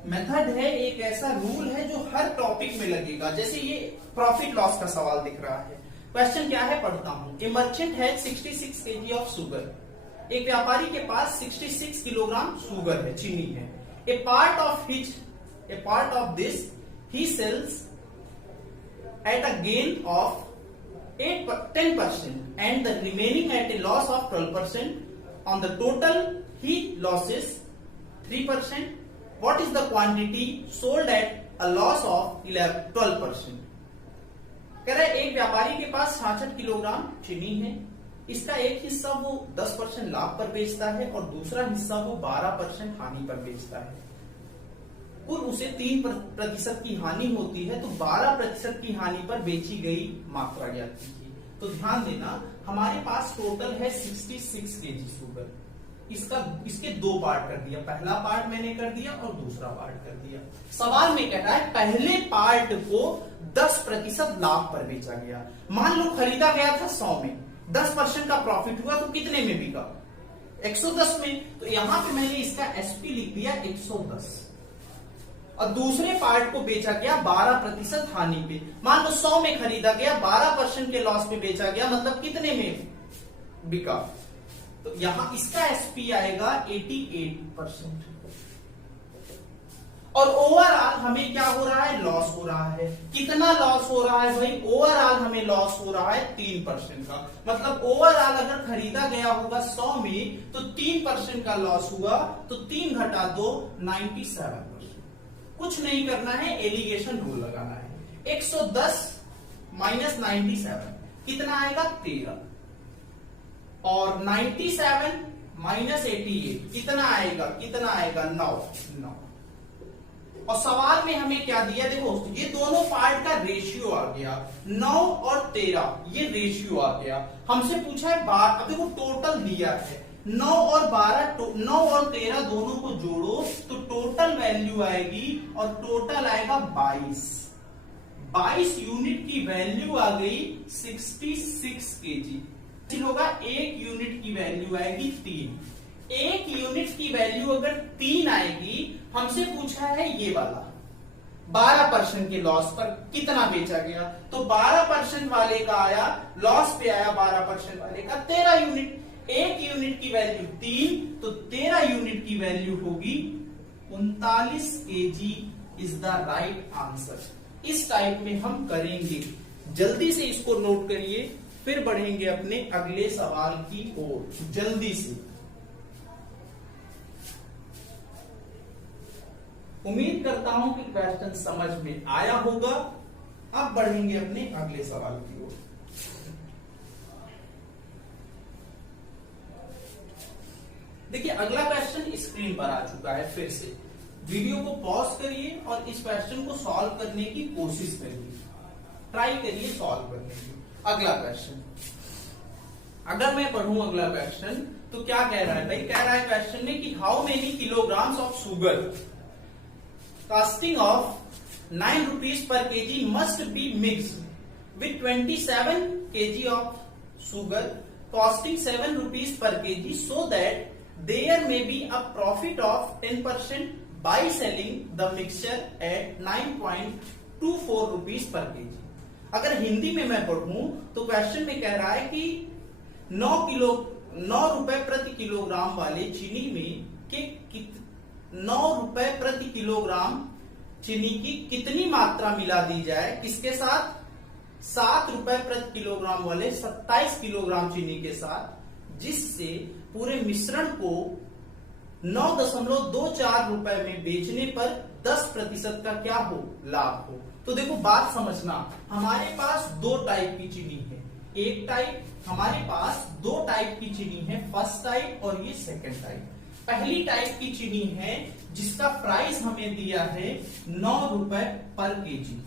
मेथड है, एक ऐसा रूल है जो हर टॉपिक में लगेगा। जैसे ये प्रॉफिट लॉस का सवाल दिख रहा है। क्वेश्चन क्या है, पढ़ता हूं। ए मर्चेंट है 66 kg ऑफ शुगर। एक व्यापारी के पास 66 किलोग्राम शुगर है, चीनी है। A part of this he sells at a gain of 10% and the remaining at a loss of 12%. On the total he losses 3%. What is the quantity sold at a loss of 12%? कह रहे एक व्यापारी के पास 66 kilogram चीनी है। इसका एक हिस्सा वो 10% लाभ पर बेचता है और दूसरा हिस्सा वो 12% हानि पर बेचता है। कुल उसे 3% की हानि होती है, तो 12% की हानि पर बेची गई मात्रा ज्ञात कीजिए। तो ध्यान देना, हमारे पास टोटल है 66 केजी शुगर। इसके दो पार्ट कर दिया, पहला पार्ट मैंने कर दिया और दूसरा पार्ट कर दिया। सवाल में कह रहा है पहले पार्ट को 10% लाभ पर बेचा गया। मान लो खरीदा गया था 100 में, 10% का प्रॉफिट हुआ तो कितने में बिका? 110 में। तो यहां पे मैंने इसका एसपी लिख दिया 110। और दूसरे पार्ट को बेचा गया 12% हानि पे। मान लो 100 में खरीदा गया, 12% के लॉस पे बेचा गया, मतलब कितने में बिका? तो यहां इसका एसपी आएगा 88%। और ओवरऑल हमें क्या हो रहा है? लॉस हो रहा है। कितना लॉस हो रहा है भाई? ओवरऑल हमें लॉस हो रहा है 3% का। मतलब ओवरऑल अगर खरीदा गया होगा 100 में तो 3% का लॉस हुआ, तो 3 घटा 2 97%। कुछ नहीं करना है, एलिगेशन रूल लगाना है। 110 माइनस 97 कितना आएगा? 13। और 97 माइनस 88 कितना आएगा? 9। और सवाल में हमें क्या दिया? देखो ये दोनों पार्ट का रेशियो आ गया, 9 और 13 ये रेशियो आ गया। हमसे पूछा है 12। अब देखो टोटल दिया है 9 और 13 दोनों को जोड़ो तो टोटल वैल्यू आएगी, और टोटल आएगा 22 यूनिट की वैल्यू आ गई 66 केजी होगा। एक यूनिट की वैल्यू आएगी 3। एक यूनिट की वैल्यू अगर 3 आएगी, हमसे पूछा है ये वाला 12% के लॉस पर कितना बेचा गया, तो 12% वाले का आया, लॉस पे आया 12% वाले का 13 यूनिट। एक यूनिट की वैल्यू 3, तो 13 यूनिट की वैल्यू होगी 39 KG is the right answer. इस टाइप में हम करेंगे। जल्दी से इसको नोट करिए, फिर बढ़ेंगे अपने अगले सवाल की ओर। जल्दी से। उम्मीद करता हूं कि क्वेश्चन समझ में आया होगा। अब बढ़ेंगे अपने अगले सवाल की ओर। देखिए अगला क्वेश्चन स्क्रीन पर आ चुका है। फिर से वीडियो को पॉज करिए और इस क्वेश्चन को सॉल्व करने की कोशिश करिए, ट्राई करिए सॉल्व करने की। अगला क्वेश्चन, अगर मैं पढ़ूं अगला क्वेश्चन तो क्या कह रहा है भाई? कह रहा है क्वेश्चन में कि how many kilograms of sugar costing of 9 rupees per kg must be mixed with 27 kg of sugar costing 7 rupees per kg so that there may be a profit of 10% by selling the mixture at 9.24 rupees per kg। अगर हिंदी में मैं पढ़ूं तो question में कह रहा है कि 9 रुपए प्रति किलोग्राम वाले चीनी में के 9 रुपए प्रति किलोग्राम चीनी की कितनी मात्रा मिला दी जाए, किसके साथ, 7 रुपए प्रति किलोग्राम वाले 27 किलोग्राम चीनी के साथ, जिससे पूरे मिश्रण को 9.24 रुपए में बेचने पर 10% का क्या हो, लाभ हो। तो देखो बात समझना, हमारे पास दो टाइप की चीनी है, एक टाइप, हमारे पास दो टाइप की चीनी है, फर्स्ट टाइप और ये सेकंड टाइप। पहली टाइप की चीनी है जिसका प्राइस हमें दिया है 9 रुपए पर केजी,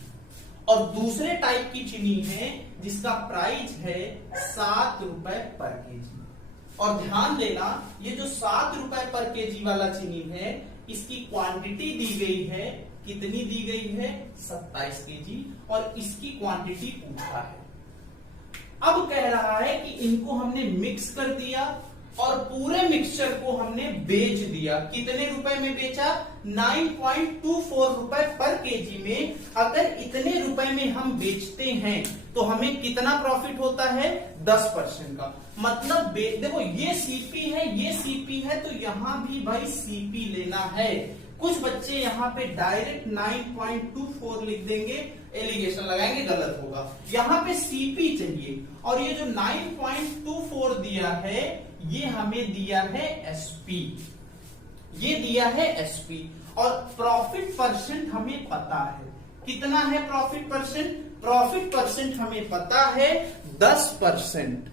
और दूसरे टाइप की चीनी है जिसका प्राइस है 7 रुपए पर केजी। और ध्यान देना, ये जो 7 रुपए पर केजी वाला चीनी है, इसकी क्वांटिटी दी गई है, कितनी दी गई है, 27 केजी, और इसकी क्वांटिटी पूछा है। अब कह रहा है कि इनको हमने मिक्स कर दिया और पूरे मिक्सचर को हमने बेच दिया। कितने रुपए में बेचा, 9.24 रुपए पर केजी में। अगर इतने रुपए में हम बेचते हैं तो हमें कितना प्रॉफिट होता है, 10% का। मतलब देखो ये सीपी है, ये सीपी है, तो यहां भी भाई सीपी लेना है। कुछ बच्चे यहां पे डायरेक्ट 9.24 लिख देंगे, एलिगेशन लगाएंगे, गलत होगा। यहां पे सीपी चाहिए, और ये जो 9.24 दिया है ये हमें दिया है एसपी, ये दिया है एसपी। और प्रॉफिट परसेंट हमें पता है, कितना है प्रॉफिट परसेंट, प्रॉफिट परसेंट हमें पता है 10%।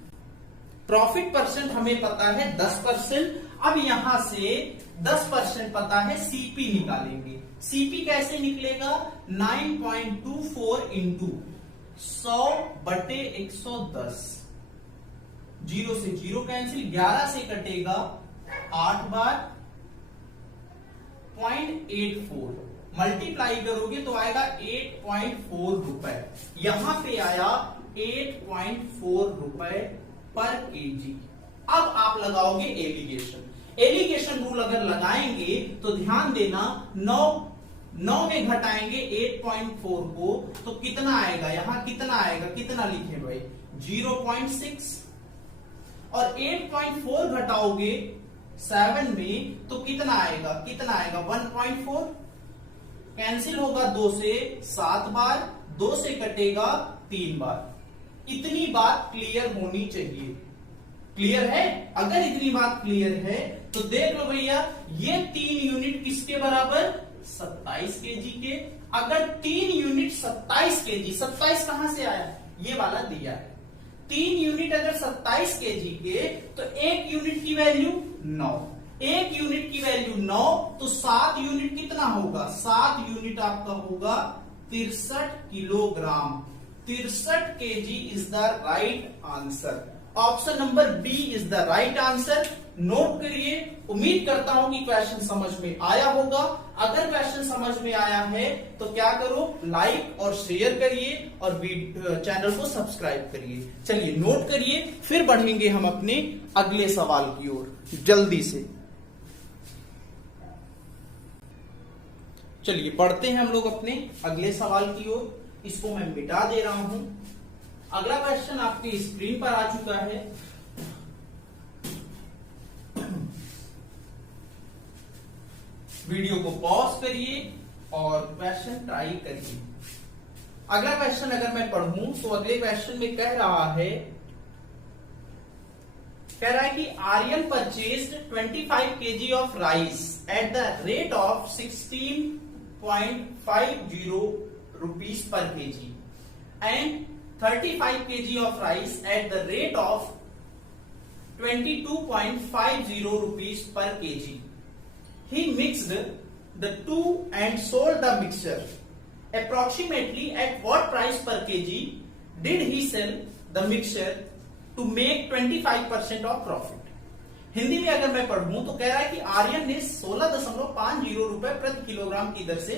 प्रॉफिट परसेंट हमें पता है 10%। अब यहां से 10% पता है, सीपी निकालेंगे। सीपी कैसे निकलेगा, 9.24 इंटू 100/110, 0 से 0 कैंसिल, 11 से कटेगा 8 बार 0.84, मल्टीप्लाई करोगे तो आएगा 8.4 रुपए। यहां पे आया 8.4 रुपए पर केजी। अब आप लगाओगे एलिगेशन। एलिगेशन रूल अगर लगाएंगे तो ध्यान देना, 9 में घटाएंगे 8.4 को तो कितना आएगा, यहां कितना आएगा, कितना लिखे भाई, 0.6, और 8.4 घटाओगे 7 में तो कितना आएगा, कितना आएगा, 1.4, कैंसिल होगा 2 से 7 बार, 2 से कटेगा 3 बार। इतनी बात क्लियर होनी चाहिए। क्लियर है? अगर इतनी बात क्लियर है तो देख लो भैया, ये 3 यूनिट किसके बराबर, 27 केजी के। अगर 3 यूनिट 27 केजी, 27 कहां से आया, ये वाला दिया है। 3 यूनिट अगर 27 केजी के, तो 1 यूनिट की वैल्यू 9, 1 यूनिट की वैल्यू 9, तो 7 यूनिट कितना होगा, 7 यूनिट आपका होगा 63 kilogram. 63 kg is the right answer. Option number B is the right answer. Note करिए। उम्मीद करता हूं कि क्वेश्चन समझ में आया होगा। अगर क्वेश्चन समझ में आया है तो क्या करो, लाइक और शेयर करिए और चैनल को सब्सक्राइब करिए। चलिए नोट करिए, फिर बढ़ेंगे हम अपने अगले सवाल की ओर जल्दी से। चलिए बढ़ते हैं हम लोग अपने अगले सवाल की ओर। इसको मैं मिटा दे रहा हूं। अगला क्वेश्चन आपकी स्क्रीन पर आ चुका है। वीडियो को पॉज करिए और क्वेश्चन ट्राई करिए। अगला क्वेश्चन अगर मैं पढ़ूं तो अगले क्वेश्चन में कह रहा है कि Aryan purchased 25 kg of rice at the rate of 16.50 rupees per kg and 35 kg of rice at the rate of 22.50 rupees per kg. He mixed the two and sold the mixture. Approximately at what price per kg did he sell the mixture to make 25% of profit? Hindi में अगर मैं पढ़ूं तो कह रहा है कि आर्यन ने 16.50 रुपए प्रति किलोग्राम की दर से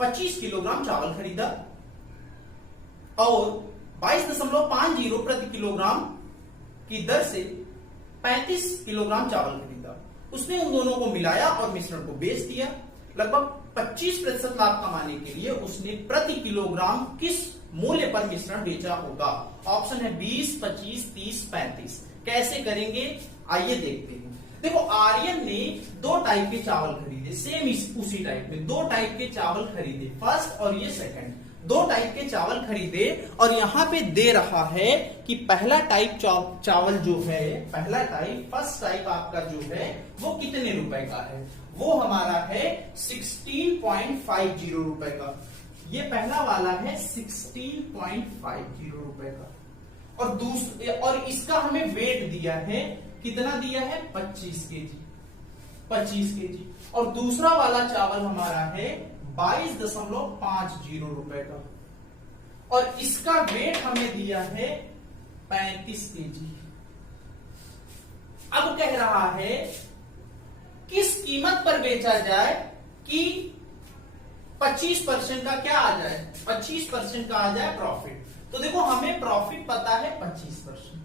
25 किलोग्राम चावल खरीदा और 22.50 प्रति किलोग्राम की दर से 35 किलोग्राम चावल खरीदा। उसने उन दोनों को मिलाया और मिश्रण को बेच दिया। लगभग 25% लाभ कमाने के लिए उसने प्रति किलोग्राम किस मूल्य पर मिश्रण बेचा होगा? ऑप्शन है 20, 25, 30, 35। कैसे करेंगे आइए देखते हैं। देखो आर्यन ने 2 टाइप के चावल खरीदे, सेम उसी टाइप में 2 टाइप के चावल खरीदे, फर्स्ट और ये सेकंड, 2 टाइप के चावल खरीदे और यहाँ पे दे रहा है कि पहला टाइप चावल जो है, पहला टाइप फर्स्ट टाइप आपका जो है वो कितने रुपए का है, वो हमारा है 16.50 रुपए का। ये पहला वाला है 16.50 रुपए का और इसका हमें वेट दिया है, कितना दिया है 25 केजी, 25 केजी। और दूसरा वाला चावल हमारा है 22.50 रुपए का और इसका वेट हमें दिया है 35 केजी। अब कह रहा है किस कीमत पर बेचा जाए कि 25% का क्या आ जाए, 25% का आ जाए प्रॉफिट। तो देखो हमें प्रॉफिट पता है 25%,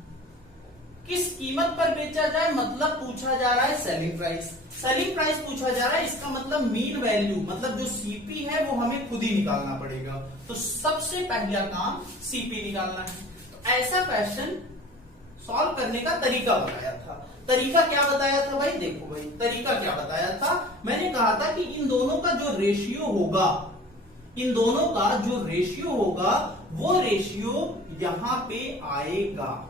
किस कीमत पर बेचा जाए मतलब पूछा जा रहा है सेलिंग प्राइस, सेलिंग प्राइस पूछा जा रहा है, इसका मतलब मीन वैल्यू, मतलब जो सीपी है वो हमें खुद ही निकालना पड़ेगा। तो सबसे पहला काम सीपी निकालना है। तो ऐसा क्वेश्चन सॉल्व करने का तरीका बताया था। तरीका क्या बताया था भाई, देखो भाई तरीका क्या बताया था, मैंने कहा था कि इन दोनों का जो रेशियो होगा, इन दोनों का जो रेशियो होगा वो रेशियो यहां पे आएगा।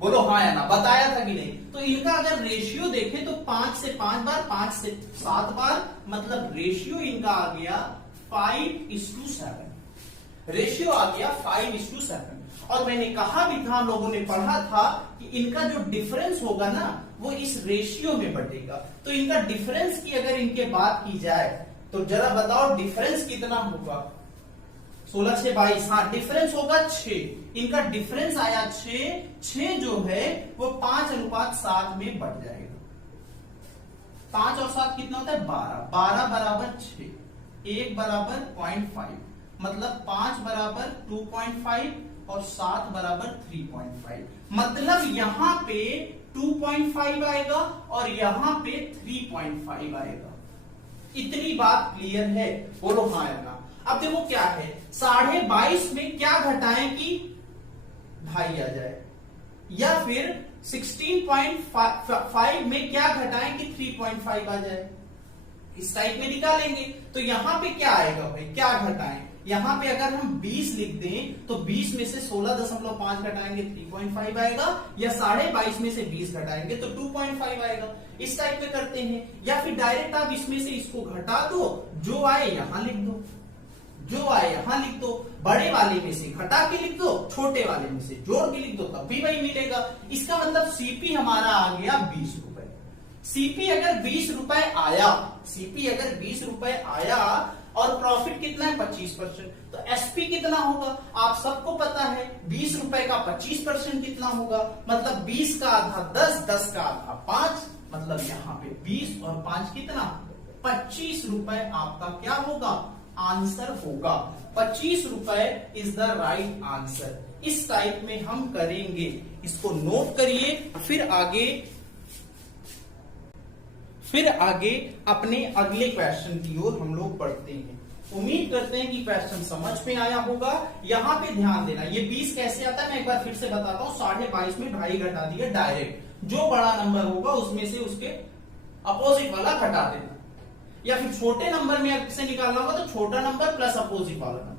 बोलो हाँ या ना, बताया था कि नहीं। तो इनका अगर रेशियो देखें तो 5 से 5 बार, 5 से 7 बार, मतलब रेशियो इनका आ गया 5:7, रेशियो आ गया 5:7। और मैंने कहा भी था, हम लोगों ने पढ़ा था कि इनका जो डिफरेंस होगा ना वो इस रेशियो में बटेगा। तो इनका डिफरेंस की अगर इनके बात की जाए तो जरा बताओ डिफरेंस कितना होगा, 16 से 22, हाँ डिफरेंस होगा 6, इनका डिफरेंस आया 6 जो है वो 5:7 में बढ़ जाएगा। 5 और 7 कितना होता है 12, 12 बराबर 6, 1 बराबर 0.5, मतलब 5 बराबर 2.5 और 7 बराबर 3.5, मतलब यहां पे 2.5 आएगा और यहां पे 3.5 आएगा। इतनी बात क्लियर है, बोलो हाँ या ना। अब देखो क्या है, 22.5 में क्या घटाएं कि 2.5 आ जाए, या फिर 16.5 में क्या घटाएं कि 3.5 आ जाए, इस टाइप में निकालेंगे। तो यहां पे क्या आएगा भाई, क्या घटाएं, यहां पे अगर हम 20 लिख दें तो 20 में से 16.5 घटाएंगे 3.5 आएगा, या 22.5 में से 20 घटाएंगे तो 2.5 आएगा। इस टाइप में करते हैं, या फिर डायरेक्ट आप इसमें से इसको घटा दो, जो आए यहां लिख दो, जो आए यहां लिख दो, बड़े वाले में से घटा के लिख दो, छोटे वाले में से जोड़ के लिख दो, तब भी वही मिलेगा। इसका मतलब सीपी हमारा आ गया 20 रुपए। सीपी अगर 20 रुपए आया, सीपी अगर 20 रुपए आया और प्रॉफिट कितना है 25%, तो एसपी कितना होगा आप सबको पता है, 20 रुपए का 25% कितना होगा, मतलब 20 का आधा 10, 10 का आधा 5, मतलब यहाँ पे 20 और 5 कितना 25 रुपए आपका क्या होगा, आंसर होगा। 25 रुपए इज द राइट आंसर। इस टाइप में हम करेंगे, इसको नोट करिए। फिर आगे अपने अगले क्वेश्चन की ओर हम लोग बढ़ते हैं। उम्मीद करते हैं कि क्वेश्चन समझ में आया होगा। यहां पे ध्यान देना, ये 20 कैसे आता है मैं एक बार फिर से बताता हूं। 22.5 में 2.5 घटा दिया डायरेक्ट, जो बड़ा नंबर होगा उसमें से उसके अपोजिट वाला घटा देना, या फिर छोटे नंबर में से निकालना होगा तो छोटा नंबर प्लस अपोजिट वाला नंबर।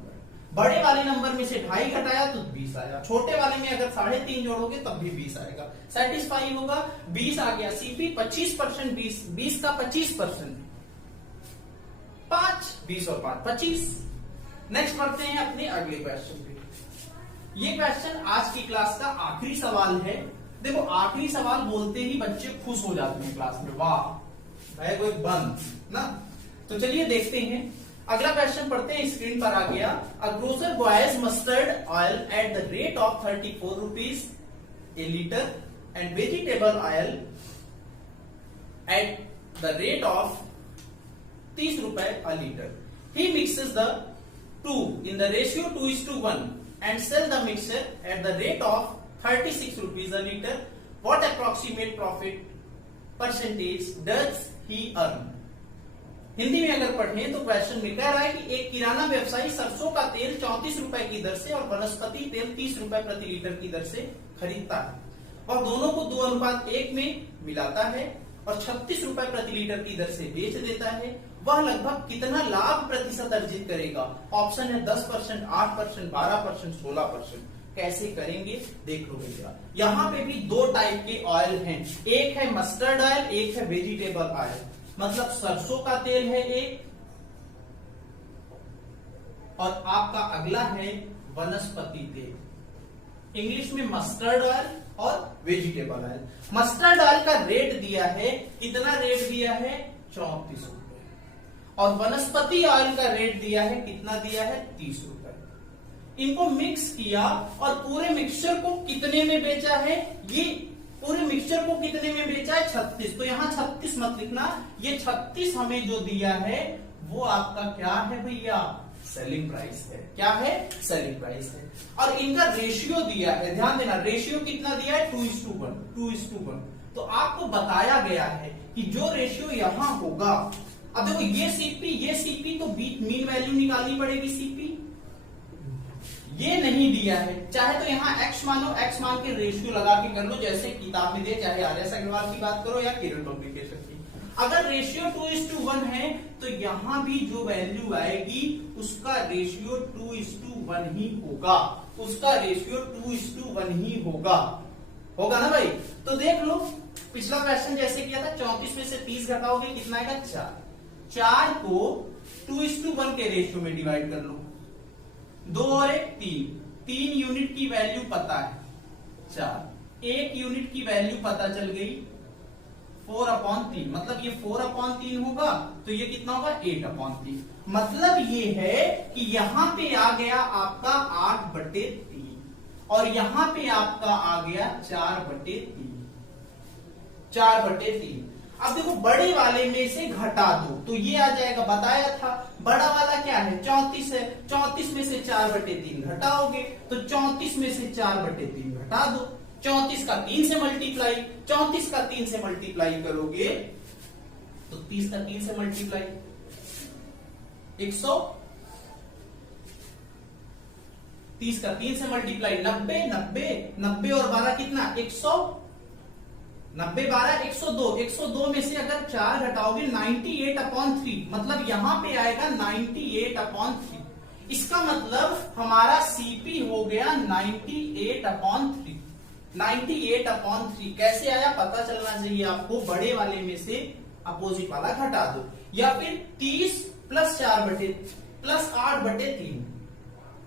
बड़े वाले नंबर में से 2.5 घटाया तो 20 आया, छोटे वाले में अगर 3.5 जोड़ोगे तब भी 20 आएगा, सेटिस्फाई होगा। 20 आ गया। सीपी 25%, 20 का 25%, 5, 20 और 5 25। नेक्स्ट बढ़ते हैं अपने अगले क्वेश्चन पे। ये क्वेश्चन आज की क्लास का आखिरी सवाल है। देखो आखिरी सवाल बोलते ही बच्चे खुश हो जाते हैं क्लास में, वाह भाई कोई बंद ना। तो चलिए देखते हैं, अगला क्वेश्चन पढ़ते हैं, स्क्रीन पर आ गया। A grocer buys mustard oil at the rate of 34 rupees a litre and vegetable oil at the rate of 30 रुपए a litre. He mixes the two in the ratio 2:1 and sell the mixture at the rate of 36 rupees a liter. What approximate profit percentage does he earn? Hindi में अगर पढ़ें तो question में कह रहा है कि एक किराना व्यवसायी सरसों का तेल 34 रुपए की दर से और वनस्पति तेल 30 रुपए प्रति लीटर की दर से खरीदता है। और दोनों को 2:1 में मिलाता है और 36 रुपए प्रति लीटर की दर से बेच देता है, वह लगभग कितना लाभ प्रतिशत अर्जित करेगा? ऑप्शन है 10%, 8%, 12%, 16%। कैसे करेंगे देख लो भैया। यहाँ पे भी दो टाइप के ऑयल हैं, एक है मस्टर्ड ऑयल, एक है वेजिटेबल ऑयल। मतलब सरसों का तेल है एक, और आपका अगला है वनस्पति तेल। इंग्लिश में मस्टर्ड ऑयल और वेजिटेबल ऑयल। मस्टर्ड ऑयल का रेट दिया है, कितना रेट दिया है? 34 रुपए। और वनस्पति ऑयल का रेट दिया है, कितना दिया है? 30 रुपए। इनको मिक्स किया और पूरे मिक्सचर को कितने में बेचा है? ये पूरे मिक्सचर को कितने में बेचा है? 36। तो यहाँ 36 मत लिखना, ये 36 हमें जो दिया है वो आपका क्या है भैया? सेलिंग प्राइस है। क्या है? सेलिंग प्राइस है। और इनका रेशियो दिया है, ध्यान देना, रेशियो कितना दिया है? 2:1। 2:1। तो आपको बताया गया है कि जो रेशियो यहां होगा, अब देखो ये सीपी तो मीन वैल्यू निकालनी पड़ेगी सीपी, ये नहीं दिया है। चाहे तो यहाँ x मानो, x मान के रेशियो लगा के कर लो, जैसे किताब में दे, चाहे आर एस अग्रवाल की बात करो या किरण पब्लिकेशन की। अगर रेशियो 2:1 है तो यहां भी जो वैल्यू आएगी उसका रेशियो 2:1 ही होगा, उसका रेशियो 2:1 ही होगा। होगा ना भाई? तो देख लो, पिछला क्वेश्चन जैसे किया था, 34 में से 30 घटाओगे कितना आएगा? 4। 4 को 2:1 के रेशियो में डिवाइड कर लो, 2 और 1 3, 3 यूनिट की वैल्यू पता है 4, 1 यूनिट की वैल्यू पता चल गई 4/3, मतलब ये 4/3 होगा, तो ये कितना होगा? 8/3। मतलब ये है कि यहां पे आ गया आपका 8/3 और यहां पे आपका आ गया 4/3। 4/3। अब देखो बड़े वाले में से घटा दो तो ये आ जाएगा, बताया था बड़ा वाला क्या है? 34 है। 34 में से 4/3 घटाओगे तो 34 में से 4/3 घटा दो, 34 का 3 से मल्टीप्लाई, 34 का 3 से मल्टीप्लाई करोगे तो 30 का 3 से मल्टीप्लाई 100, 30 का 3 से मल्टीप्लाई 90, 90, 90 और 12 कितना? 100, 90 12 102, 102 में से अगर 4 घटाओगे 98/3, मतलब यहां पे आएगा 98/3। इसका मतलब हमारा सीपी हो गया 98/3। 98/3 कैसे आया पता चलना चाहिए आपको। बड़े वाले में से अपोजिट वाला घटा दो, या फिर 30 + 8/3,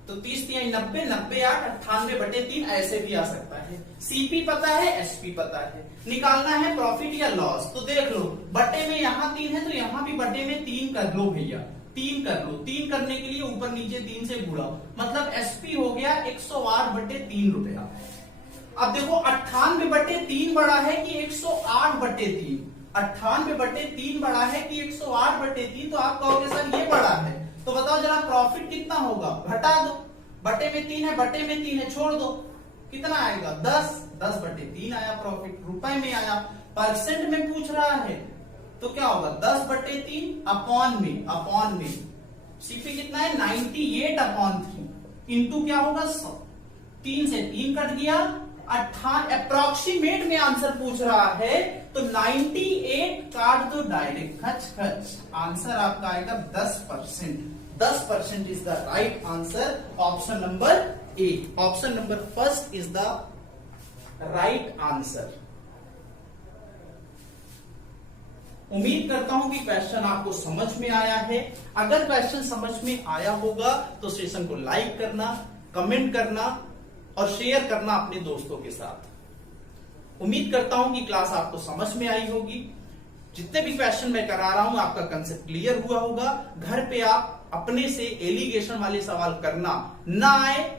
तो 30 3 90, 90 8 98/3 ऐसे भी आ सकता है। सीपी पता है, एसपी पता है, निकालना है प्रॉफिट या लॉस। तो देख लो, बटे में यहां 3 है तो यहां भी बटे में 3 कर लो भैया, 3 कर लो। 3 करने के लिए ऊपर नीचे 3 से गुणा, मतलब एसपी हो गया 108/3 रुपया। अब देखो 98/3 बड़ा है कि 108/3? 98/3 बड़ा है कि 108/3? तो आप कहोगे सर ये बड़ा है, तो बताओ जरा प्रॉफिट कितना होगा? घटा दो, बटे में 3 है, बटे में 3 है, छोड़ दो, कितना आएगा? 10। 10/3 आया प्रॉफिट, रुपए में आया। परसेंट में पूछ रहा है तो क्या होगा? 10/3 अपॉन में सीपी कितना है? 98/3 इंटू क्या होगा? 100। 3 से 3 कट गया, अप्रोक्सीमेट में आंसर पूछ रहा है तो 98 काट दो डायरेक्ट, खच खच। आंसर आपका आएगा 10%। 10% is the right answer. Option number A, option number first is the right answer. उम्मीद करता हूं कि क्वेश्चन आपको समझ में आया है। अगर क्वेश्चन समझ में आया होगा तो सेशन को लाइक करना, कमेंट करना और शेयर करना अपने दोस्तों के साथ। उम्मीद करता हूं कि क्लास आपको समझ में आई होगी। जितने भी क्वेश्चन मैं करा रहा हूं आपका कंसेप्ट क्लियर हुआ होगा। घर पे आप अपने से एलिगेशन वाले सवाल करना, ना आए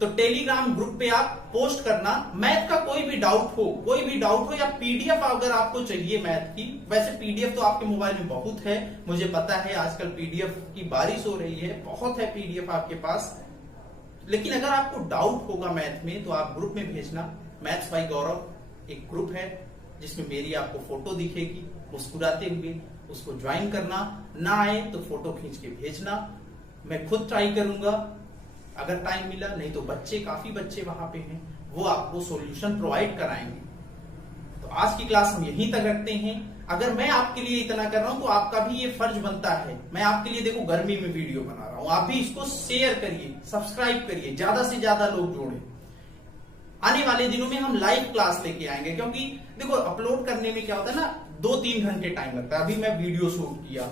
तो टेलीग्राम ग्रुप पे आप पोस्ट करना। मैथ का कोई भी डाउट हो या पीडीएफ अगर आपको चाहिए मैथ की, वैसे पीडीएफ तो आपके मोबाइल में बहुत है, मुझे पता है आजकल पीडीएफ की बारिश हो रही है, बहुत है पीडीएफ आपके पास। लेकिन अगर आपको डाउट होगा मैथ में तो आप ग्रुप में भेजना। मैथ्स बाय गौरव एक ग्रुप है जिसमें मेरी आपको फोटो दिखेगी मुस्कुराते हुए, उसको ज्वाइन करना। ना आए तो फोटो खींच के भेजना, मैं खुद ट्राई करूंगा अगर टाइम मिला, नहीं तो काफी बच्चे वहां पे हैं, वो आपको सॉल्यूशन प्रोवाइड कराएंगे। तो आज की क्लास हम यहीं तक रखते हैं। अगर मैं आपके लिए इतना कर रहा हूं तो आपका भी ये फर्ज बनता है, मैं आपके लिए देखो गर्मी में वीडियो बना रहा हूं, आप भी इसको शेयर करिए, सब्सक्राइब करिए, ज्यादा से ज्यादा लोग जोड़ें। आने वाले दिनों में हम लाइव क्लास लेके आएंगे, क्योंकि देखो अपलोड करने में क्या होता है ना, 2-3 घंटे टाइम लगता है। अभी मैं वीडियो शूट किया,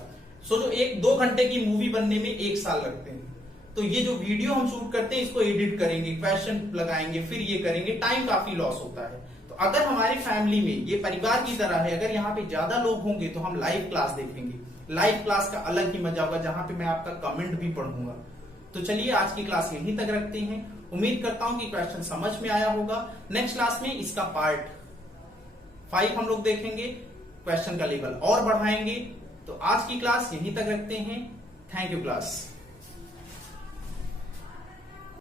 सोचो 1-2 घंटे की मूवी बनने में 1 साल लगते हैं। तो ये जो वीडियो हम शूट करते हैं इसको एडिट करेंगे, क्वेश्चन लगाएंगे, फिर ये करेंगे, टाइम काफी लॉस होता है। तो अगर हमारी फैमिली में ये परिवार की तरह है, अगर यहाँ पे ज्यादा लोग होंगे तो हम लाइव क्लास देखेंगे। लाइव क्लास का अलग ही मजा होगा, जहां पे मैं आपका कमेंट भी पढ़ूंगा। तो चलिए आज की क्लास यहीं तक रखते हैं। उम्मीद करता हूं कि क्वेश्चन समझ में आया होगा। नेक्स्ट क्लास में इसका पार्ट 5 हम लोग देखेंगे, क्वेश्चन का लेवल और बढ़ाएंगे। तो आज की क्लास यहीं तक रखते हैं। Thank you class.